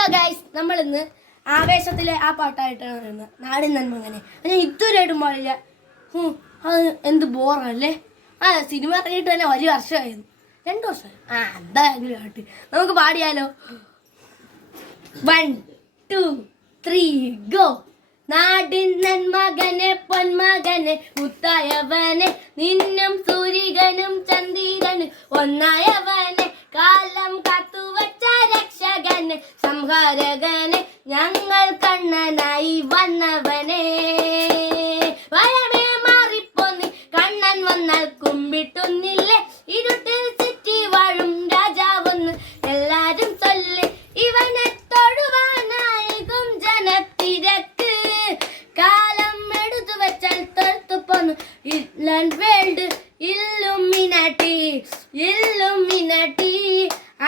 Hello guys, നമ്മളിന്ന് ആവേശത്തിലെ ആ പാട്ടായിട്ടാണ് വരുന്നത്. നാടിൻ നന്മങ്ങനെ ഞാൻ ഇതുവരെയായിട്ടും പാടില്ല. അത് എന്ത് ബോറല്ലേ. സിനിമ ഇറങ്ങിയിട്ട് തന്നെ 1 വർഷമായിരുന്നു, 2 വർഷമായി. എന്തായാലും ആയിട്ട് നമുക്ക് പാടിയാലോ. 1 2 3 ഗോ. നാടിൻ നന്മകനെ പൊന്മകനെ മുത്തായവനെ നിന്നും സൂര്യനും ചന്ദ്രനും ഒന്നായവനെ കാലം കാത്തുവച്ച രക്ഷകനെ സംഹാരകനെ ഞങ്ങൾ കണ്ണനായി വന്നവനെ വരമേ മാറിപ്പോന്നി കണ്ണൻ വന്നാൽ കുമ്പിട്ടുന്നില്ലേ ഇരുട്ടിൽ ചുറ്റി വാഴും രാജാവെന്ന് എല്ലാരും ചൊല്ലി ഇവനെ തൊടുവാനായികും ജനത്തിരക്ക് കാലം എടുത്തു വെച്ചാൽ തൊഴുത്തു പോന്നു ഇല്ലാൻഡ് വേൾഡ് ഇല്ലുമിനാട്ടി ഇല്ലുമിനാട്ടി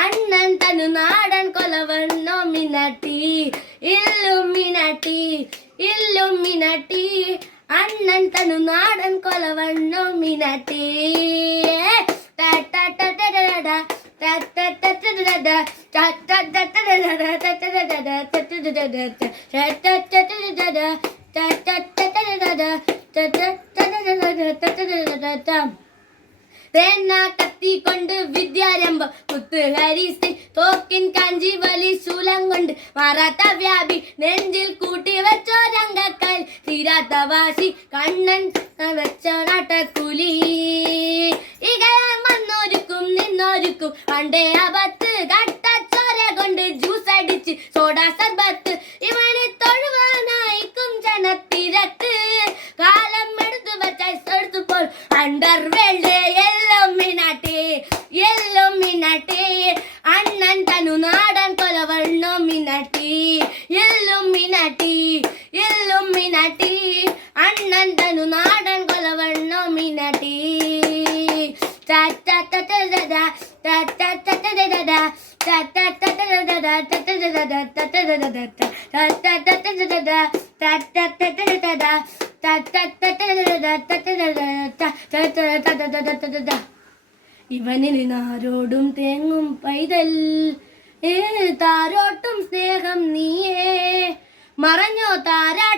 അണ്ണൻ തനു നാടൻ കൊലവണ്ണോമിനാട്ടി ഇല്ലുമിനാട്ടി ഇല്ലുമിനാട്ടി അണ്ണൻ തനു നാടൻ കൊലവണ്ണോമിനാട്ടി തേന കത്തിക്കൊണ്ട് വിദ്യാരംഭം കുത്തുഹരിസി തോക്കിൻ കാഞ്ചി വലി ശൂലം കൊണ്ട് മാറാത്ത വ്യാപി നെഞ്ചിൽ കൂട്ടി വെച്ചോ രംഗക്കൽ തീരാത്ത വാശി കണ്ണൻ വെച്ചോ നാട്ടക്കൂലി ഇകയാൻ വന്നോരുക്കും നിന്നോരുക്കും പണ്ടേ അബത്ത് കട്ടച്ചോര കൊണ്ട് ജ്യൂസ് അടിച്ച് സോഡാ സർബത്ത് ഇവനെ തൊഴുവാനായിക്കും ജനത്തിരക്ക് കാലം എടുത്തു വെച്ചാൽ എടുത്തു പോൽ അണ്ടർവേൾഡ് എല്ലുമിനാട്ടി അണ്ണൻ തനു നാടൻ കൊലവണ്ണോമിനാട്ടി എല്ലുമിനാട്ടി എല്ലുമിനാട്ടി അണ്ണൻ തനു നാടൻ കൊലവണ്ണോമിനാട്ടി ഇവനിൽ നാരോടും തേങ്ങും പൈതൽ താരോട്ടും സ്നേഹം നീയേ മറഞ്ഞോ താരാ